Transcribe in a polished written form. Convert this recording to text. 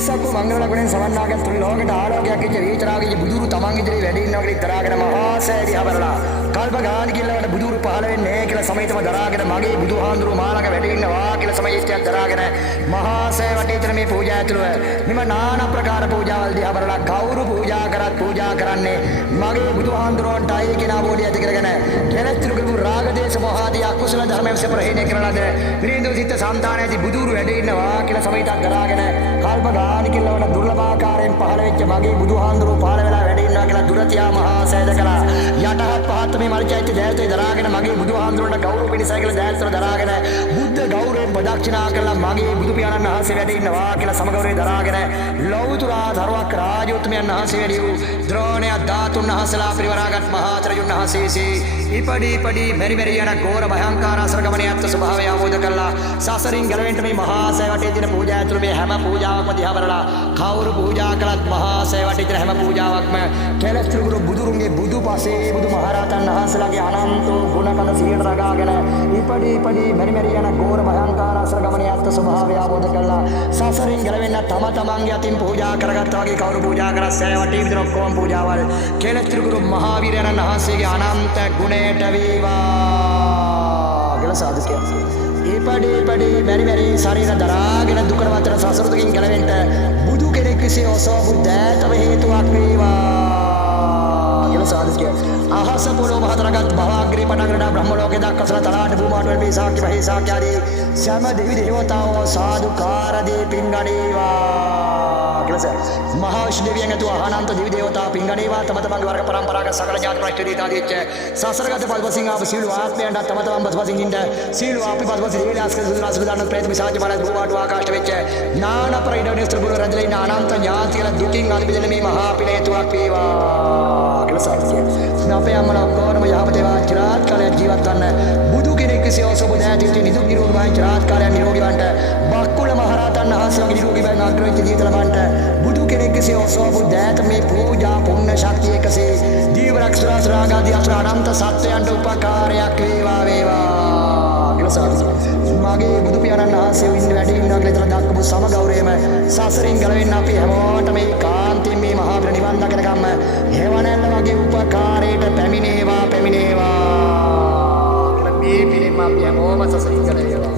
වෙස්සක් මංගල ලකුණෙන් සමන්නාගෙන තුන් ලෝකයට ආලෝකයක් ඉච්ච වීතරාගේ බුදුරු තමන් ඉදිරියේ වැඩ ඉන්නවා කියලා දරාගෙන මහා සෑය දිහා බලලා කල්ප ගාන කිල්ලකට බුදුරු පහළ වෙන්නේ නැහැ කියලා සමහිතම දරාගෙන මගේ බුදුහාඳුරු මාළඟ වැඩ ඉන්නවා කියලා සමහිතයක් දරාගෙන මහා සෑය වටේතර මේ පූජා ඇතුළුව මෙම නාන ප්‍රකාර පූජාවල් දිහා බලලා කවුරු පූජා කරත් පූජා කරන්නේ මගේ බුදුහාඳුරුවන්ටයි කියන අවබෝධය ඇති කරගෙන කෙලෙත්තුරු කරපු රාග දේශ මොහ ආදී අකුසල ධර්මයන් ප්‍රහීණය කරලාද විරින්දු සිත සංතානයේදී බුදුරු වැඩ ඉන්නවා කියලා සමහිතක් දරාගෙන කල්ප ගාන කිල්ලවල දුර්ලභාකාරයෙන් පහළ වෙච්ච මගේ බුදුහාඳුරු පහළ වෙලා වැඩ ඉන්නවා කියලා දුරතියා මහා සෑය කළා යටහත් පහත් මේ මල්චෛත්‍ය දෑතේ දරාගෙන මගේ බුදුහාඳුරන්ට ගෞරව පිණිසයි කියලා දෑතර දරාගෙන බුද්ධ ගෞරවයෙන් ප්‍රදක්ෂිනා කළා මගේ බුදු පියාණන් වහන්සේ වැඩ ඉන්නවා කියලා සමගෞරවයෙන් දරාගෙන ලෞතුරා ධර්මයක් රාජෝත්තමයන් වහන්සේ වැඩි වූ ද්‍රෝණය ධාතුන් වහන්සේලා පිරිවරාගත් මහා ත්‍රියුන් වහන්සේසේ ඉපඩි මෙරි මෙරි යන ඝෝර භයංකාර අසර ගමනියත් ස්වභාවය අවබෝධ කළා සසරින් ගැලවෙන්න මේ මහා සෑය වටේ තියෙන පූජා ඇතුළේ මේ හැම පූජාවක්ම දිහා බලලා කවුරු පූජා කළත් මහා සෑය වටේ තියෙන හැම පූජාවක්ම කෙලස් ත්‍රිගුරු බුදුරුන්ගේ බුදු පසේ බුදු මහරහතන් වහන්සේලාගේ අනන්ත ගුණ කඳ සිහියට රගාගෙන ඉපඩි මෙරි මෙරි යන ඝෝර භයංකාර අසර ගමනියත් ස්වභාවය අවබෝධ කළා සසරින් ගැලවෙන්න තම තමන්ගේ අතින් පූජා කරගත්තා වගේ කවුරු පූජා කරත් සෑය වටේ විතර ඔක්කොම පූජාවල් කෙලස් ත්‍රිගුරු මහා වීරයන් වහන්සේගේ අනන්ත ගුණයට වේවා කියලා සාදු කියනවා ඉපඩි මෙරි මෙරි ශරීර දරාගෙන දුකර වතර සසර දුකින් ගැලවෙන්න බුදු කෙනෙක් විසින් ඔසව බුද්ධත්ව හේතුවක් වේවා කියලා සාදු කියනවා අහස පොළොව මහතරගත් භවග්‍රී පටංගරණ බ්‍රහ්ම ලෝකේ දක්කසල තලාට භූමාට වල සාක්‍ය වහේ සාක්‍ය ආදී සෑම දෙවි දේවතාවෝ සාදුකාර දී පිංගණේවා මහා විෂ්ණු දෙවියන් ඇතුව අනන්ත දෙවි දේවතා පිංගණේවා තම තමන්ගේ වර්ග පරම්පරාවක සකල ජාති ප්‍රශ්න දීතා දීච්ච සසරගත පල්පසින් ආපු සීල ආත්මයන්ට තම තමන් බස්වසින් ඉන්න සීල ආපි බස්වසින් දීලාස් කර සුදාන ප්‍රේත මිසාජ මාන භූමාට ආකාශට වෙච්ච නාන ප්‍රයිඩවනිස්තර බුල රජලේ අනන්ත ඥාතිල දුකින් අල්පිදෙන මේ මහා පින හේතුවක් වේවා කියලා සාක්ෂිය අපේ අම්මලා ඔක්කොම යහපතේ වාචිරාත් කාලයක් ජීවත් වන්න බුදු කෙනෙක් විසින් ඔසව දෑතිති නිදුක් නිරෝගී වාචිරාත් කාලයක් නිරෝගී වන්ට බක්කුල මහරහතන් වහන්සේ වගේ නිරෝගී වන් අග්‍රවෙච්ච ජීවිත ලබන්න බුදු කෙනෙක් විසින් ඔසව බුද්ධාත මේ පූජා පුණ්‍ය ශක්තිය එකසේ දීවරක්ෂරාස රාගාදී අසුර අනන්ත සත්වයන්ට උපකාරයක් වේවා කියලා සාදු මගේ බුදු පියාණන් වහන්සේ ඉන්න වැඩි ඉන්නවා කියලා ඉතල දක්වපු සම ගෞරවයම සසරින් ගැලවෙන්න අපි හැමෝටම මේ කාන්තින් මේ මහා පින නිවන් දකිනකම් හේවණැල්ල වගේ උපකාරයට පැමිණේවා කියලා මේ පිනෙම අපි හැමෝම සසරින් ගැලවේවා